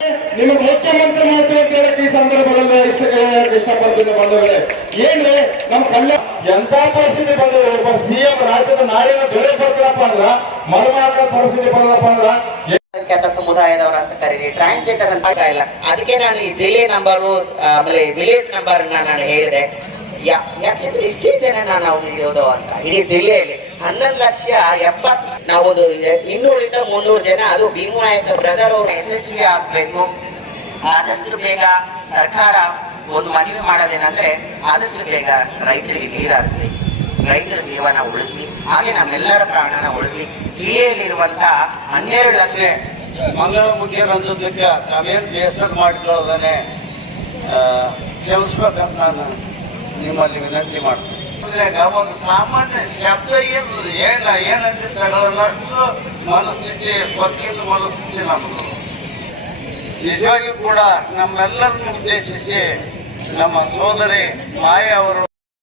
ನಿಮಗೆ ಮುಖ್ಯಮಂತ್ರಿ ಮಾಡ್ತೀವಿ ಅಂತ ಹೇಳಕ್ ಈ ಸಂದರ್ಭದಲ್ಲಿ ಇಷ್ಟ ಇಷ್ಟಪಡ್ತೀನಿ ಬಂಧುಗಳೇ? ಏನ್ರಿ? ನಮ್ ಕಳ್ಳ ಎಂತ ಪರಿಸ್ಥಿತಿ ಬಂದ್ರೆ ಒಬ್ಬ ಸಿಎಂ ರಾಜ್ಯದ ನಾಡಿನ ಬೆಳೆ ಬರ್ತಾರಪ್ಪ ಅಂದ್ರ ಮರುಮಾರ್ಗ ಪರಿಸ್ಥಿತಿ ಬಂದ್ರಪ್ಪ ಅಂದ್ರ ಸಂಖ್ಯಾತ ಸಮುದಾಯದವರ ಅಂತ ಕರೀರಿ ಟ್ರಾನ್ಸ್ಜೆಂಡರ್ ಅಂತ ಇಲ್ಲ. ಅದಕ್ಕೆ ನಾನು ಈ ಜಿಲ್ಲೆ ನಂಬರು ಆಮೇಲೆ ವಿಲೇಜ್ ನಂಬರ್ ನಾನು ಹೇಳಿದೆ. ಯಾ- ಯಾಕೆಂದ್ರೆ ಇಷ್ಟೇ ಜನ ನಾನು ಇರೋದು ಅಂತ? ಇಡೀ ಜಿಲ್ಲೆಯಲ್ಲಿ. ಹನ್ನೊಂದು ಲಕ್ಷ ಎಪ್ಪತ್ ನಾವು ಇನ್ನೂರಿಂದ ಮುನ್ನೂರು ಜನ ಅದು ಭೀಮು ನಾಯಕ ಬ್ರದರ್ ಅವರು ಯಶಸ್ವಿ ಆಗ್ಬೇಕು. ಆದಷ್ಟು ಬೇಗ ಸರ್ಕಾರ ಒಂದು ಮನವಿ ಮಾಡೋದೇನಂದ್ರೆ ಆದಷ್ಟು ಬೇಗ ರೈತರಿಗೆ ನೀರು ರೈತರ ಜೀವನ ಉಳಿಸ್ಲಿ, ಹಾಗೆ ನಮ್ಮೆಲ್ಲರ ಪ್ರಾಣನ ಉಳಿಸ್ಲಿ. ಜಿಲ್ಲೆಯಲ್ಲಿರುವಂತ ಹನ್ನೆರಡು ಲಕ್ಷ ಮಂಗಳಮುಖಿಯರಂದದ್ದಕ್ಕೆ ತಾವೇನು ಬೇಸರ ಮಾಡಿಕೊಳ್ಳೋದನ್ನೇ ಕ್ಷಮಿಸ್ಬೇಕಂತ ನಾನು ನಿಮ್ಮಲ್ಲಿ ವಿನಂತಿ ಮಾಡ್ತೀನಿ. ಒಂದು ಸಾಮಾನ್ಯ ಶಬ್ದ ಏನು? ಏನ ಏನಂತ ಮನಸ್ಥಿತಿ, ವಕೀಲ ಮನಸ್ಥಿತಿ ನಮ್ಮದು ನಿಜವಾಗಿಯೂ ಕೂಡ ನಮ್ಮೆಲ್ಲರನ್ನು ಉದ್ದೇಶಿಸಿ ನಮ್ಮ ಸೋದರಿ ಮಾಯ ಅವರು